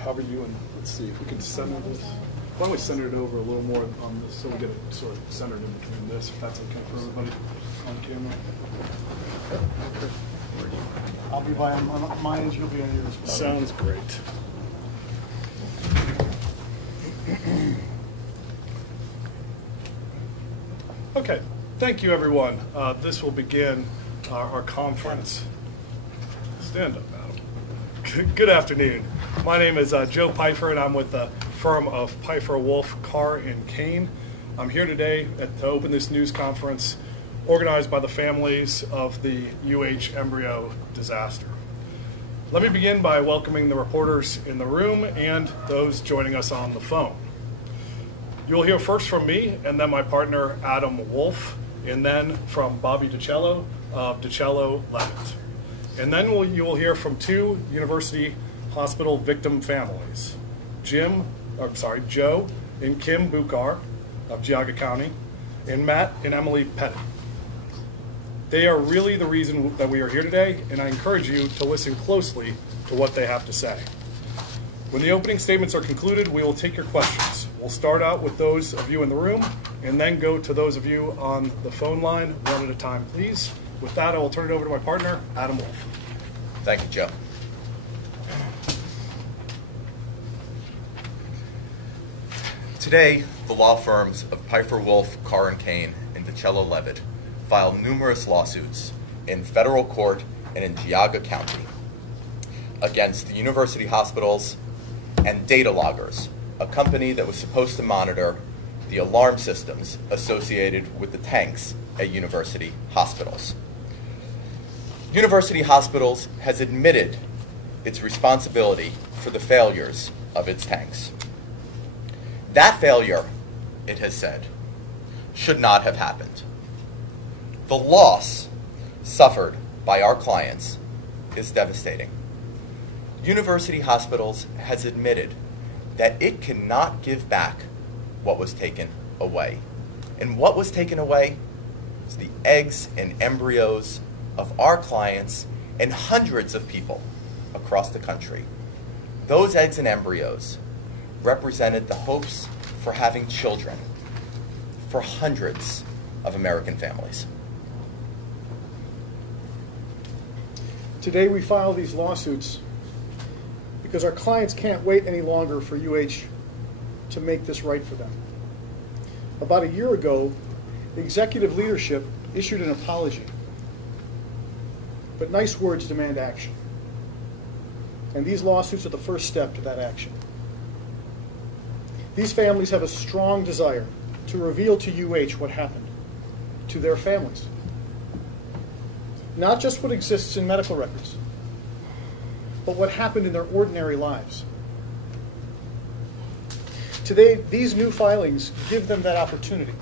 however you, and let's see if we can center this. Why don't we center it over a little more on this so we get it sort of centered in between this, if that's okay for everybody on camera. I'll be by on my end, you'll be on yours. Sounds great. Okay, thank you everyone. This will begin our conference. Stand up, Adam. Good afternoon. My name is Joe Pfeiffer, and I'm with the firm of Pfeiffer Wolf, Carr and Kane. I'm here today to open this news conference organized by the families of the UH embryo disaster. Let me begin by welcoming the reporters in the room and those joining us on the phone. You'll hear first from me, and then my partner Adam Wolf, and then from Bobby DiCello of DiCello Levitt. And then you will hear from two University Hospital victim families, Joe and Kim Bukar of Geauga County, and Matt and Emily Pettit. They are really the reason that we are here today, and I encourage you to listen closely to what they have to say. When the opening statements are concluded, we will take your questions. We'll start out with those of you in the room, and then go to those of you on the phone line, one at a time, please. With that, I will turn it over to my partner, Adam Wolf. Thank you, Joe. Today, the law firms of Pfeiffer Wolf, Carr and Kane, and DiCello Levitt filed numerous lawsuits in federal court and in Geauga County against the university hospitals and Data Loggers, a company that was supposed to monitor the alarm systems associated with the tanks at university hospitals. University Hospitals has admitted its responsibility for the failures of its tanks. That failure, it has said, should not have happened. The loss suffered by our clients is devastating. University Hospitals has admitted that it cannot give back what was taken away. And what was taken away is the eggs and embryos of our clients and hundreds of people across the country. Those eggs and embryos represented the hopes for having children for hundreds of American families. Today we file these lawsuits because our clients can't wait any longer for UH to make this right for them. About a year ago, the executive leadership issued an apology. But nice words demand action. And these lawsuits are the first step to that action. These families have a strong desire to reveal to UH what happened to their families. Not just what exists in medical records, but what happened in their ordinary lives. Today, these new filings give them that opportunity.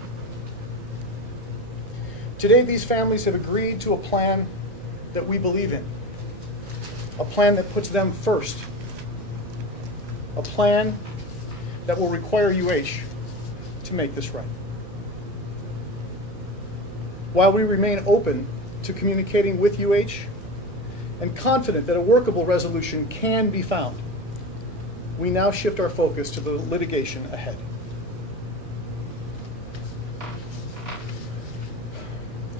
Today, these families have agreed to a plan that we believe in, a plan that puts them first, a plan that will require UH to make this right. While we remain open to communicating with UH and confident that a workable resolution can be found, we now shift our focus to the litigation ahead.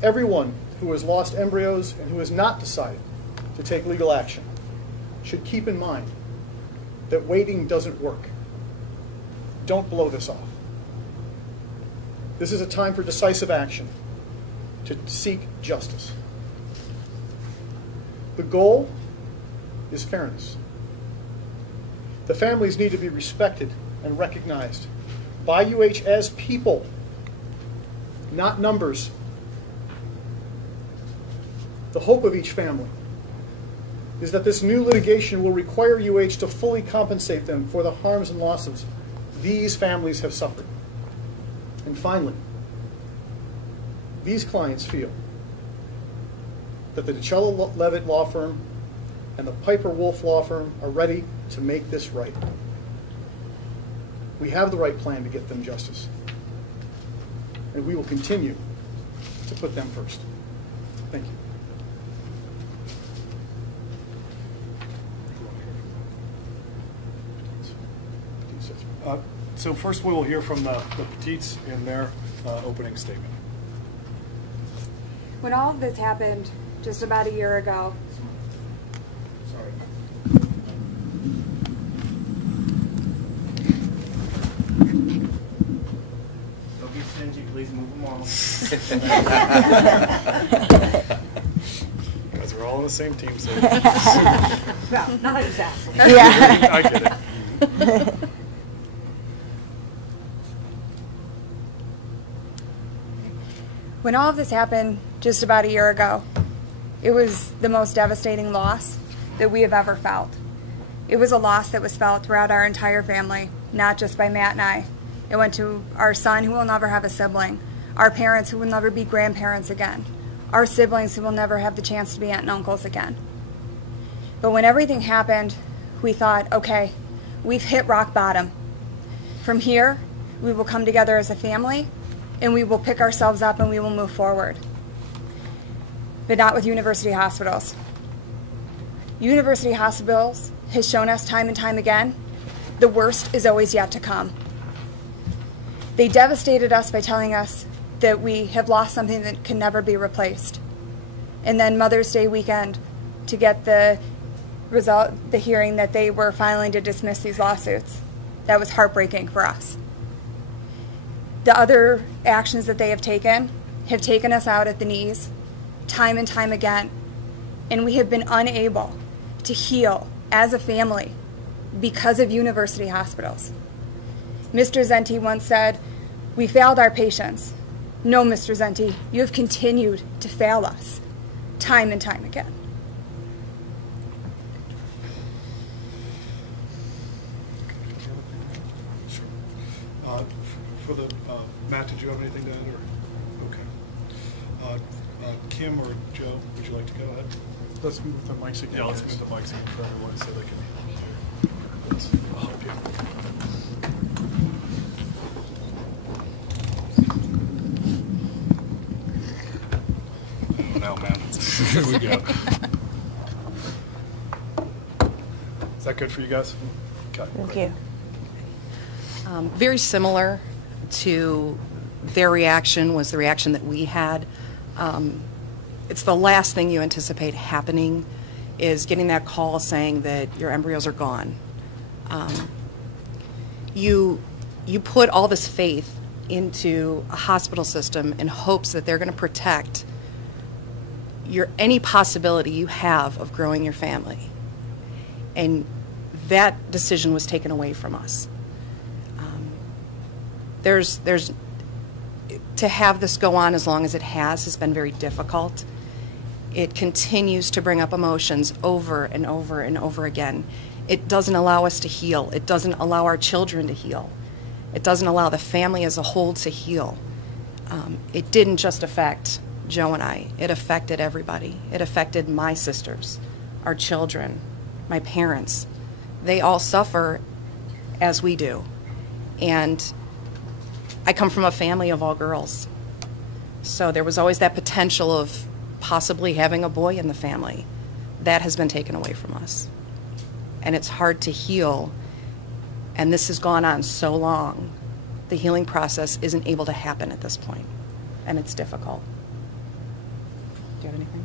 Everyone who has lost embryos and who has not decided to take legal action should keep in mind that waiting doesn't work. Don't blow this off. This is a time for decisive action to seek justice. The goal is fairness. The families need to be respected and recognized by UH as people, not numbers. The hope of each family is that this new litigation will require UH to fully compensate them for the harms and losses these families have suffered. And finally, these clients feel that the DiCello Levitt law firm and the Pfeiffer Wolf law firm are ready to make this right. We have the right plan to get them justice, and we will continue to put them first. Thank you. So first we will hear from the Petites in their opening statement. When all of this happened just about a year ago, Sorry. Don't be stingy, please move them along. You guys are all on the same team, so No, not exactly. yeah. I get it. When all of this happened just about a year ago, it was the most devastating loss that we have ever felt. It was a loss that was felt throughout our entire family, not just by Matt and I. It went to our son, who will never have a sibling, our parents, who will never be grandparents again, our siblings, who will never have the chance to be aunt and uncles again. But when everything happened, we thought, okay, we've hit rock bottom. From here, we will come together as a family, and we will pick ourselves up and we will move forward. But not with University Hospitals. University Hospitals has shown us time and time again, the worst is always yet to come. They devastated us by telling us that we have lost something that can never be replaced. And then Mother's Day weekend, to get the hearing that they were filing to dismiss these lawsuits. That was heartbreaking for us. The other actions that they have taken us out at the knees time and time again, and we have been unable to heal as a family because of University Hospitals. Mr. Zenti once said, "We failed our patients." No, Mr. Zenti, you have continued to fail us time and time again. Sure. For the Matt, did you have anything to add? Or okay. Kim or Joe, would you like to go ahead? Let's move the mics again. Yeah, let's move the mics in for everyone so they can hear. I'll help you. Oh, man. Here we go. Is that good for you guys? Okay. Thank great. you. Very similar to their reaction was the reaction that we had. It's the last thing you anticipate happening is getting that call saying that your embryos are gone. You put all this faith into a hospital system in hopes that they're going to protect any possibility you have of growing your family. And that decision was taken away from us. To have this go on as long as it has been very difficult. It continues to bring up emotions over and over and over again. It doesn't allow us to heal. It doesn't allow our children to heal. It doesn't allow the family as a whole to heal. It didn't just affect Joe and I. It affected everybody. It affected my sisters, our children, my parents. They all suffer as we do. And I come from a family of all girls. So there was always that potential of possibly having a boy in the family. That has been taken away from us. And it's hard to heal. And this has gone on so long. The healing process isn't able to happen at this point. And it's difficult. Do you have anything?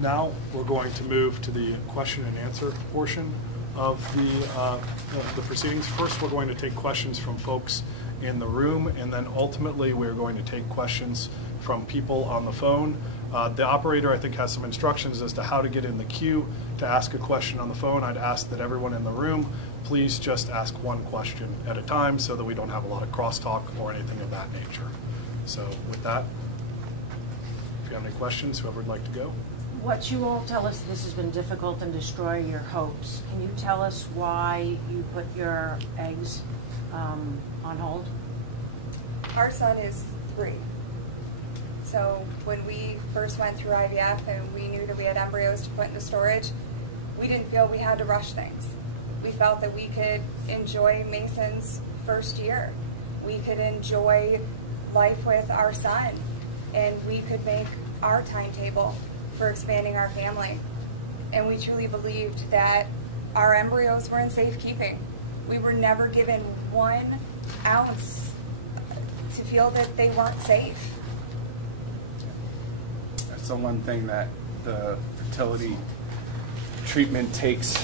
Now we're going to move to the question and answer portion of the proceedings. First, we're going to take questions from folks in the room, and then ultimately we're going to take questions from people on the phone. The operator, I think, has some instructions as to how to get in the queue to ask a question on the phone. I'd ask that everyone in the room please just ask one question at a time so that we don't have a lot of crosstalk or anything of that nature. So with that, if you have any questions, whoever would like to go. What you all tell us, this has been difficult and destroy your hopes. Can you tell us why you put your eggs on hold? Our son is 3. So when we first went through IVF and we knew that we had embryos to put into storage, we didn't feel we had to rush things. We felt that we could enjoy Mason's first year. We could enjoy life with our son, and we could make our timetable for expanding our family. And we truly believed that our embryos were in safekeeping. We were never given 1 ounce to feel that they weren't safe. That's the one thing that the fertility treatment takes.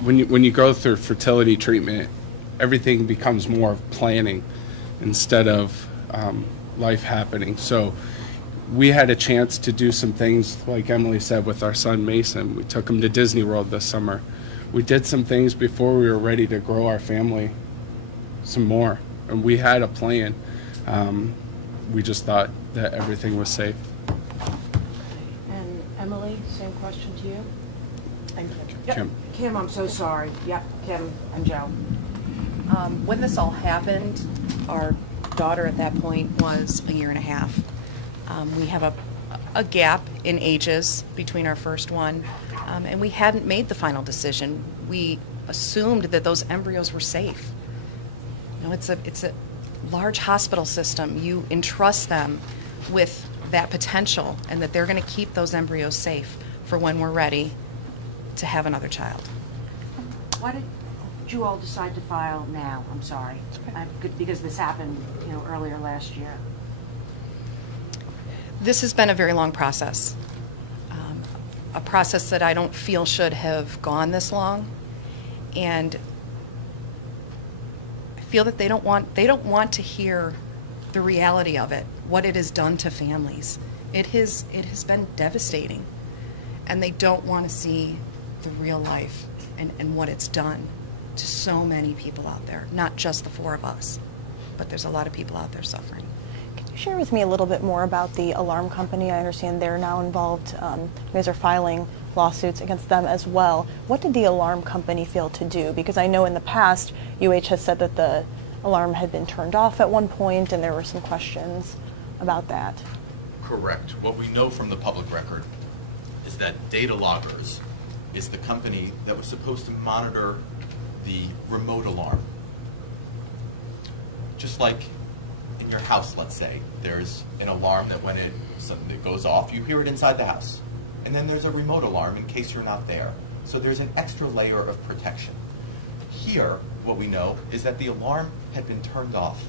When you go through fertility treatment, everything becomes more of planning instead of life happening. So we had a chance to do some things, like Emily said, with our son Mason. We took him to Disney World this summer. We did some things before we were ready to grow our family some more, and we had a plan. We just thought that everything was safe. And Emily, same question to you. And Kim. Kim, I'm so sorry. Yep, Kim and Joe. When this all happened, our daughter at that point was 1.5 years. We have a gap in ages between our first one, and we hadn't made the final decision. We assumed that those embryos were safe. You know, it's a large hospital system. You entrust them with that potential, and that they're going to keep those embryos safe for when we're ready to have another child. Why did you all decide to file now? I'm sorry. Because this happened, earlier last year. This has been a very long process, a process that I don't feel should have gone this long, and I feel that they don't want to hear the reality of it, what it has done to families. It has been devastating, and they don't want to see the real life and what it's done to so many people out there, not just the 4 of us, but there's a lot of people out there suffering. Can you share with me a little bit more about the alarm company? I understand they're now involved. You guys are filing lawsuits against them as well. What did the alarm company fail to do? Because I know in the past, UH has said that the alarm had been turned off at one point, and there were some questions about that. Correct. What we know from the public record is that Data Loggers is the company that was supposed to monitor the remote alarm. Just like in your house, let's say, there's an alarm that when it goes off, you hear it inside the house. And then there's a remote alarm in case you're not there. So there's an extra layer of protection. Here, what we know is that the alarm had been turned off.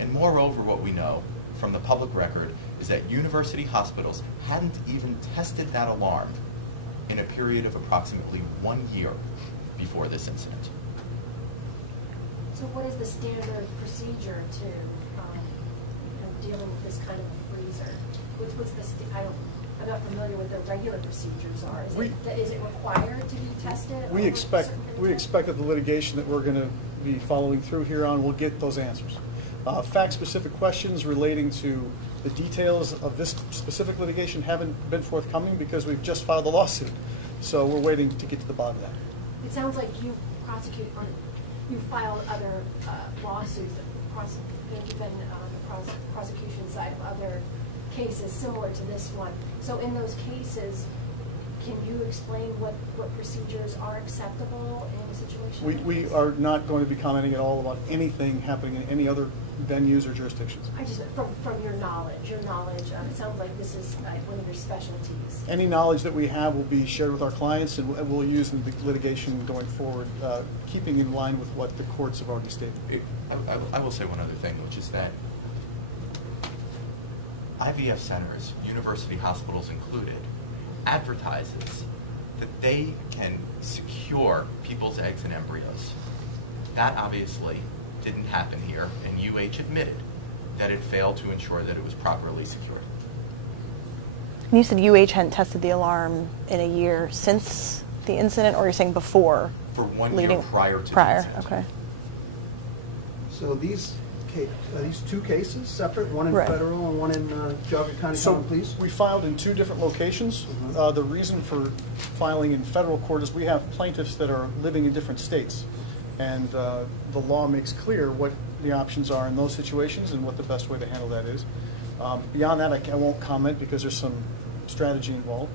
And moreover, what we know from the public record is that university hospitals hadn't even tested that alarm in a period of approximately 1 year before this incident. So what is the standard procedure to dealing with this kind of a freezer? What's the I'm not familiar with the regular procedures are. Is it required to be tested? We expect that the litigation that we're going to be following through here on will get those answers. Fact-specific questions relating to the details of this specific litigation haven't been forthcoming because we've just filed a lawsuit. So we're waiting to get to the bottom of that. It sounds like you filed other lawsuits. You've been on the prosecution side of other cases similar to this one. So in those cases, can you explain what procedures are acceptable in a situation like We this? are not going to be commenting at all about anything happening in any other venues or jurisdictions. I just, from your knowledge, it sounds like this is one of your specialties. Any knowledge that we have will be shared with our clients and we'll use in the litigation going forward, keeping in line with what the courts have already stated. I will say one other thing, which is that IVF centers, university hospitals included, advertises that they can secure people's eggs and embryos. That obviously didn't happen here, and UH admitted that it failed to ensure that it was properly secured. And you said UH hadn't tested the alarm in a year since the incident, or you're saying before? For 1 year prior to the incident. Okay. So these 2 cases separate, one in Right. federal and one in Geauga County Common Pleas? We filed in 2 different locations. The reason for filing in federal court is we have plaintiffs that are living in different states. And the law makes clear what the options are in those situations and what the best way to handle that is. Beyond that, I won't comment because there's some strategy involved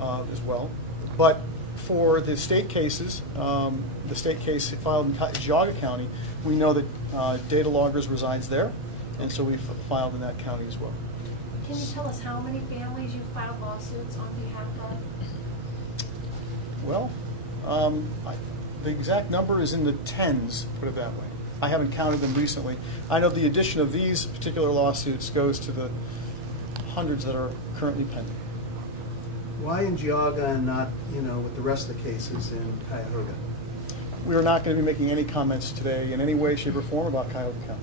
as well. But for the state cases, the state case filed in Geauga County, we know that Data Loggers resides there. And so we filed in that county as well. Can you tell us how many families you filed lawsuits on behalf of? Well, the exact number is in the tens, put it that way. I haven't counted them recently. I know the addition of these particular lawsuits goes to the hundreds that are currently pending. Why in Geauga and not, with the rest of the cases in Cuyahoga? We are not going to be making any comments today in any way, shape, or form about Cuyahoga County.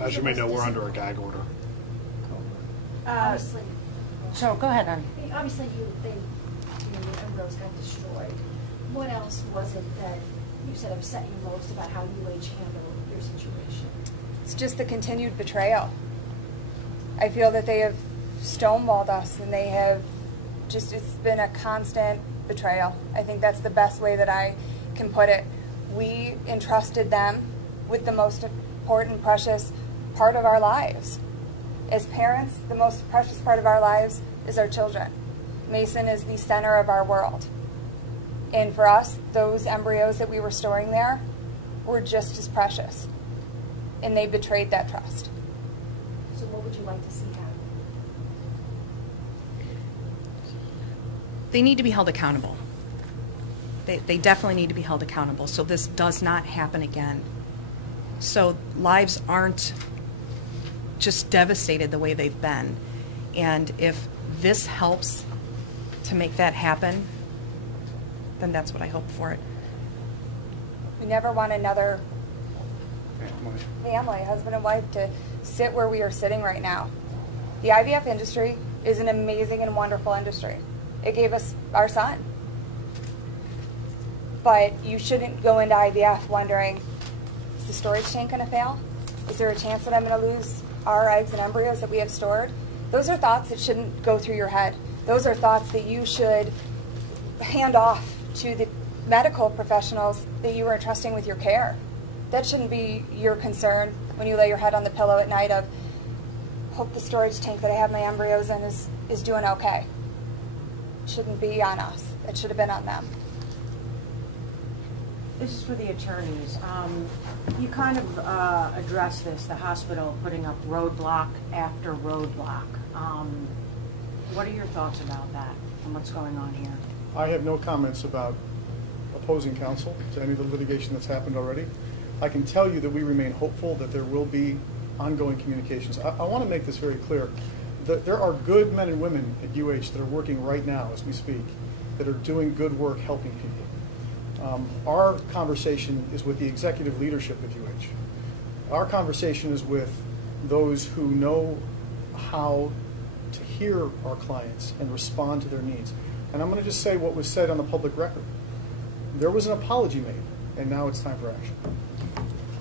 As you may know, we're under a gag order. Obviously, So, go ahead, hon. obviously your embryos got destroyed. What else was it that you said upset you most about how UH handled your situation? It's just the continued betrayal. I feel that they have stonewalled us, and they have it's been a constant betrayal. I think that's the best way that I can put it. We entrusted them with the most important, precious part of our lives. As parents, the most precious part of our lives is our children. Mason is the center of our world. And for us, those embryos that we were storing there were just as precious. And they betrayed that trust. So what would you like to see happen? They need to be held accountable. They definitely need to be held accountable so this does not happen again. So lives aren't just devastated the way they've been. And if this helps to make that happen, then that's what I hope for it. We never want another family, husband and wife, to sit where we are sitting right now. The IVF industry is an amazing and wonderful industry. It gave us our son. But you shouldn't go into IVF wondering, is the storage tank going to fail? Is there a chance that I'm going to lose our eggs and embryos that we have stored? Those are thoughts that shouldn't go through your head. Those are thoughts that you should hand off to the medical professionals that you are entrusting with your care. That shouldn't be your concern when you lay your head on the pillow at night of, hope the storage tank that I have my embryos in is doing okay. It shouldn't be on us. It should have been on them. This is for the attorneys. You kind of addressed this, the hospital putting up roadblock after roadblock. What are your thoughts about that and what's going on here? I have no comments about opposing counsel to any of the litigation that's happened already. I can tell you that we remain hopeful that there will be ongoing communications. I want to make this very clear. There are good men and women at UH that are working right now as we speak, that are doing good work helping people. Our conversation is with the executive leadership of UH. Our conversation is with those who know how to hear our clients and respond to their needs. And I'm going to just say what was said on the public record. There was an apology made, and now it's time for action.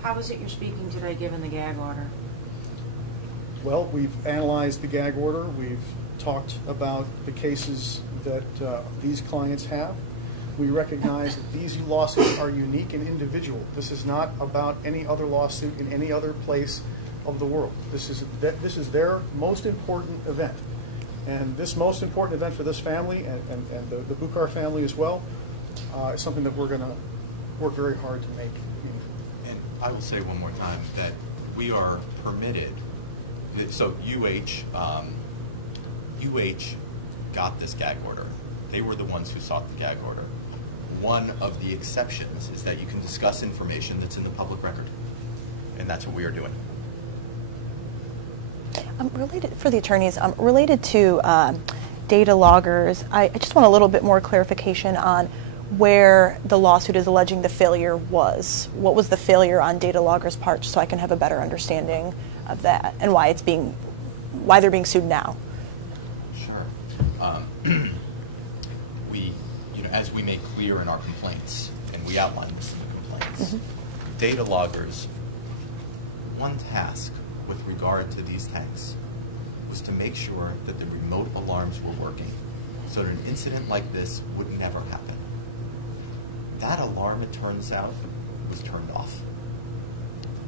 How is it you're speaking today, given the gag order? Well, we've analyzed the gag order. We've talked about the cases that these clients have. We recognize that these lawsuits are unique and individual. This is not about any other lawsuit in any other place of the world. This is their most important event. And this most important event for this family and the Buchar family as well is something that we're going to work very hard to make meaningful. And I will say one more time that we are permitted, so UH got this gag order. They were the ones who sought the gag order. One of the exceptions is that you can discuss information that's in the public record. And that's what we are doing. Related for the attorneys, related to data loggers, I just want a little bit more clarification on where the lawsuit is alleging the failure was. What was the failure on data loggers' part, so I can have a better understanding of that and why they're being sued now. Sure. As we make clear in our complaints, and we outline this in the complaints, data loggers, one task with regard to these tanks was to make sure that the remote alarms were working so that an incident like this would never happen. That alarm, it turns out, was turned off.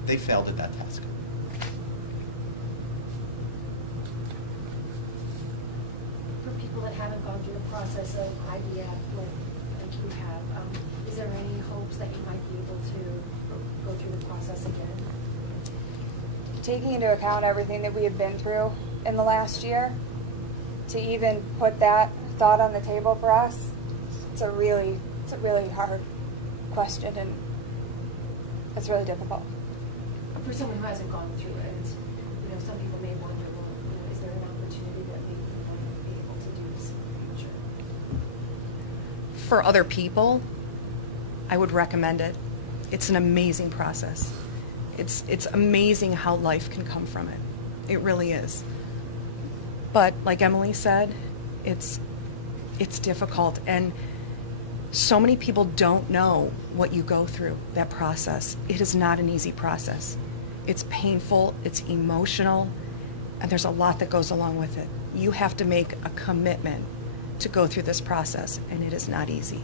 They failed at that task. For people that haven't gone through the process of IVF like you have, is there any hopes that you might be able to go through the process process again? Taking into account everything that we have been through in the last year, to even put that thought on the table for us, it's a really hard question, and it's really difficult. For someone who hasn't gone through it, some people may wonder, well, is there an opportunity that we might be able to do this in the future? For other people, I would recommend it. It's an amazing process. It's amazing how life can come from it. It really is. But like Emily said, it's difficult, and so many people don't know what you go through, that process. It is not an easy process. It's painful, it's emotional, and there's a lot that goes along with it. You have to make a commitment to go through this process, and it is not easy.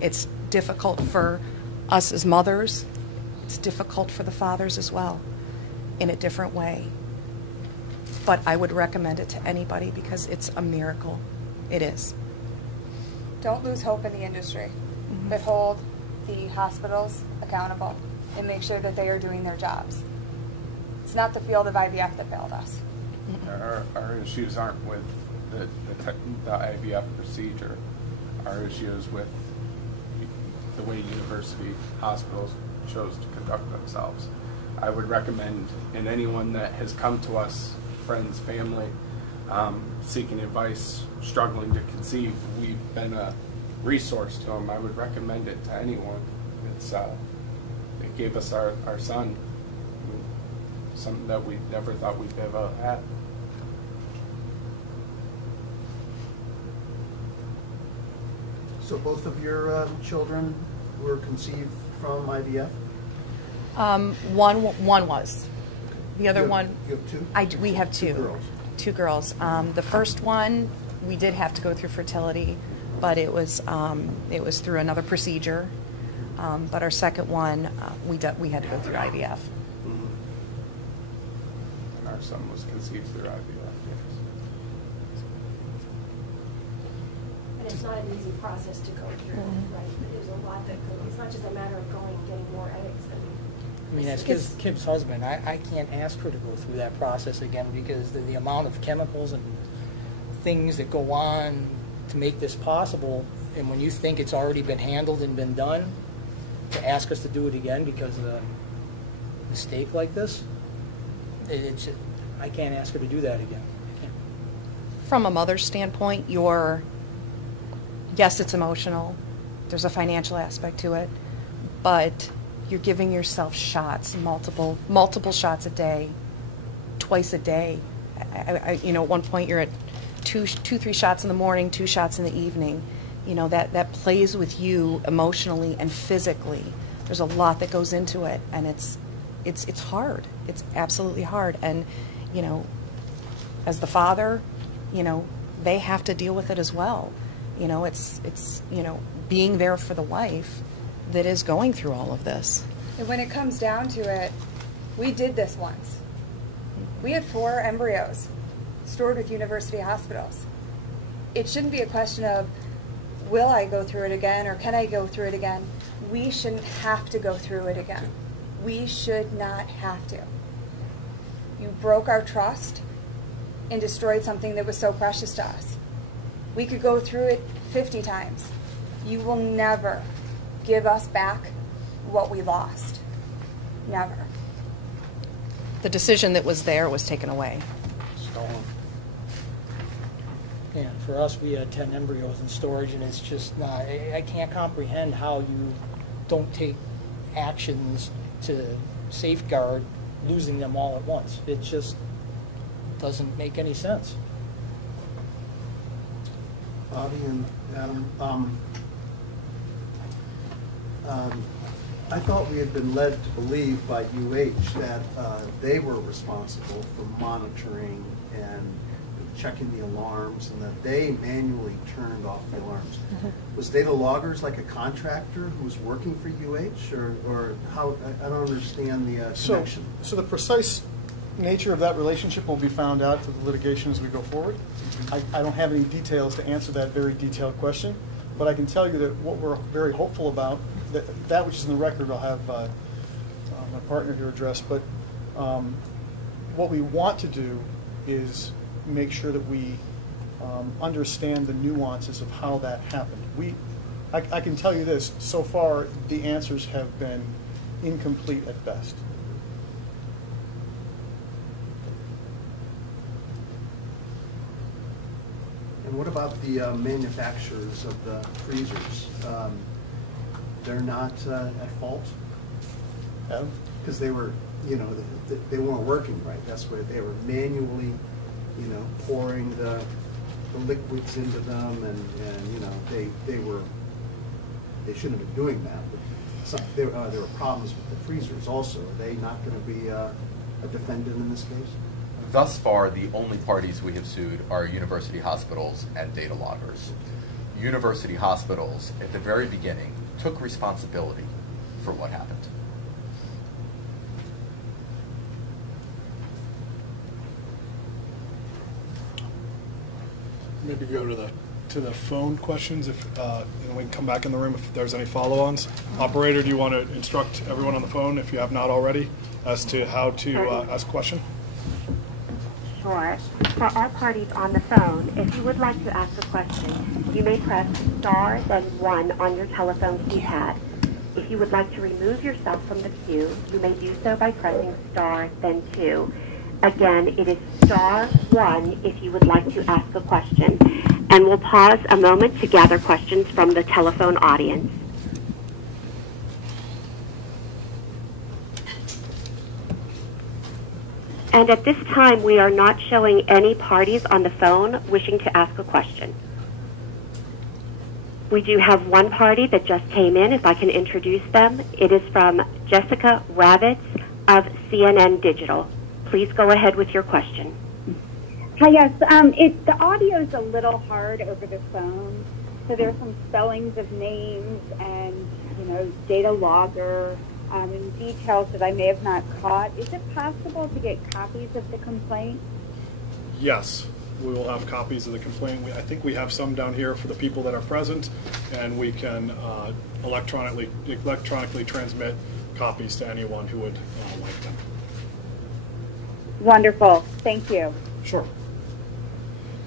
It's difficult for us as mothers. It's difficult for the fathers as well, in a different way. But I would recommend it to anybody because it's a miracle. It is. Don't lose hope in the industry, but hold the hospitals accountable and make sure that they are doing their jobs. It's not the field of IVF that failed us. Our issues aren't with the IVF procedure. Our issue is with the way university hospitals chose to conduct themselves. I would recommend, and anyone that has come to us, friends, family, seeking advice, struggling to conceive, we've been a resource to them. I would recommend it to anyone. It gave us our son, something that we never thought we'd ever have. So both of your children were conceived from IVF? One was. The other one. You have two? We have two. 2 girls. 2 girls. The first one, we did have to go through fertility, but it was through another procedure. But our second one, we had to go through IVF. And our son was conceived through IVF, yes. And it's not an easy process to go through, right? There's a lot that goes. It's not just a matter of going and getting more eggs. I mean, as Kim's husband, I can't ask her to go through that process again because the amount of chemicals and things that go on to make this possible, and when you think it's already been handled and been done, to ask us to do it again because of a mistake like this, I can't ask her to do that again. From a mother's standpoint, yes, it's emotional. There's a financial aspect to it, but you're giving yourself shots, multiple shots a day, twice a day. At one point you're at 3 shots in the morning, 2 shots in the evening. That plays with you emotionally and physically. There's a lot that goes into it, and it's hard. It's absolutely hard. And as the father, they have to deal with it as well. It's being there for the wife that is going through all of this. And when it comes down to it, we did this once. We had 4 embryos stored with university hospitals. It shouldn't be a question of, will I go through it again or can I go through it again? We shouldn't have to go through it again. We should not have to. You broke our trust and destroyed something that was so precious to us. We could go through it 50 times. You will never give us back what we lost. Never. The decision that was there was taken away. Stolen. And for us, we had 10 embryos in storage, and it's just not, I can't comprehend how you don't take actions to safeguard losing them all at once. It just doesn't make any sense. Bobby and Adam, I thought we had been led to believe by UH that they were responsible for monitoring and checking the alarms, and that they manually turned off the alarms. Was Data Loggers like a contractor who was working for UH, or how? I don't understand the connection. So the precise nature of that relationship will be found out through the litigation as we go forward. I don't have any details to answer that very detailed question, but I can tell you that what we're very hopeful about, that which is in the record, I'll have my partner here address, but what we want to do is make sure that we understand the nuances of how that happened. I can tell you this, so far the answers have been incomplete at best. And what about the manufacturers of the freezers? They're not at fault? Adam? Because they were, they weren't working right. That's why they were manually, pouring the liquids into them, and they shouldn't have been doing that. But there were problems with the freezers also. Are they not going to be a defendant in this case? Thus far, the only parties we have sued are university hospitals and data loggers. University hospitals, at the very beginning, took responsibility for what happened. Maybe go to the phone questions, if we can come back in the room if there's any follow-ons. Operator, do you want to instruct everyone on the phone, if you have not already, as to how to ask a question? Sure. For our parties on the phone, if you would like to ask a question, you may press star then 1 on your telephone keypad. If you would like to remove yourself from the queue, you may do so by pressing star then 2. Again, it is star 1 if you would like to ask a question. And we'll pause a moment to gather questions from the telephone audience. And at this time, we are not showing any parties on the phone wishing to ask a question. We do have one party that just came in, if I can introduce them. It is from Jessica Ravitz of CNN Digital. Please go ahead with your question. Hi, yes. The audio is a little hard over the phone, so there's some spellings of names and, data logger, and details that I may have not caught. Is it possible to get copies of the complaint? Yes, we will have copies of the complaint. I think we have some down here for the people that are present, and we can electronically transmit copies to anyone who would like them. Wonderful. Thank you. Sure.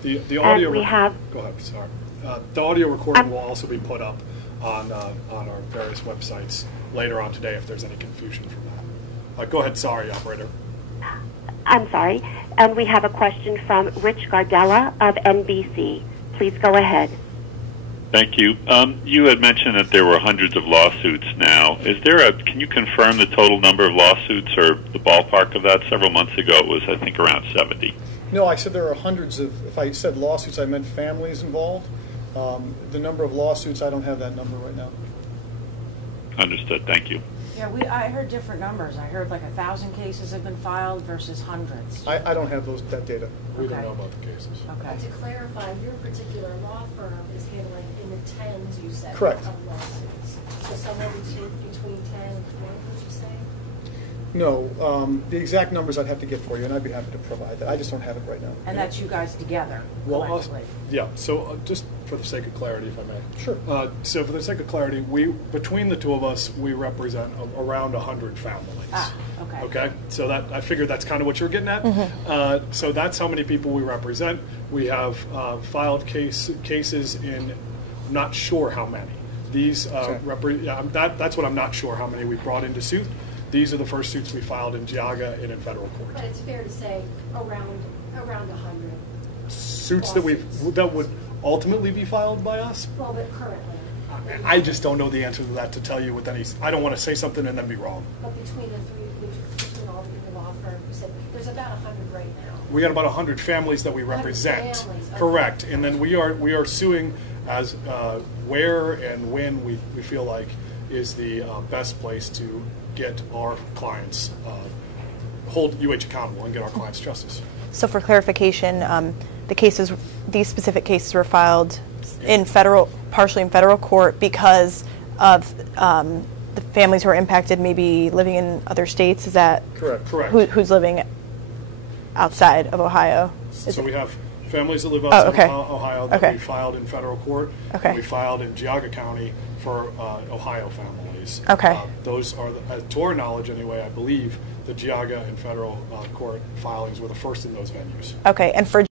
The audio. And we have. Go ahead. Sorry. The audio recording will also be put up on our various websites later on today if there's any confusion from that. Go ahead. Sorry, operator. I'm sorry. And we have a question from Rich Gardella of NBC. Please go ahead. Thank you. You had mentioned that there were hundreds of lawsuits now. Can you confirm the total number of lawsuits or the ballpark of that? Several months ago it was, I think, around 70. No, I said there are hundreds of, if I said lawsuits, I meant families involved. The number of lawsuits, I don't have that number right now. Understood. Thank you. Yeah, I heard different numbers. I heard like 1,000 cases have been filed versus hundreds. I don't have that data. We don't know about the cases. Okay. To clarify, your particular law firm is handling in the tens, you said, correct, of lawsuits. So somewhere between 10 and 20, would you say? No, the exact numbers I'd have to get for you, and I'd be happy to provide that. I just don't have it right now. And that's you guys together, collectively? Yeah, so just for the sake of clarity, if I may. Sure. So for the sake of clarity, between the two of us, we represent around 100 families. Ah, okay. Okay, so that I figured that's kind of what you're getting at. Mm-hmm. So that's how many people we represent. We have filed cases in, I'm not sure how many. These that's what I'm not sure how many we brought into suit. These are the first suits we filed in Geauga and in federal court. But it's fair to say around 100 suits that would ultimately be filed by us. Well, but currently. I just don't know the answer to that to tell you with any. I don't want to say something and then be wrong. But between the three, between all the law firms, you said there's about 100 right now. We got about 100 families that we represent. Families, okay. Correct, and then we are suing as where and when we feel like is the best place to get our clients, hold UH accountable and get our clients justice. So for clarification, these specific cases were filed partially in federal court because of the families who are impacted maybe living in other states. Is that correct? Correct. Who's living outside of Ohio? So we have families that live outside okay. of Ohio that Okay. we filed in federal court. Okay. And we filed in Geauga County for Ohio families. Okay. Those are, to our knowledge anyway, I believe the Geauga and federal court filings were the first in those venues. Okay, and for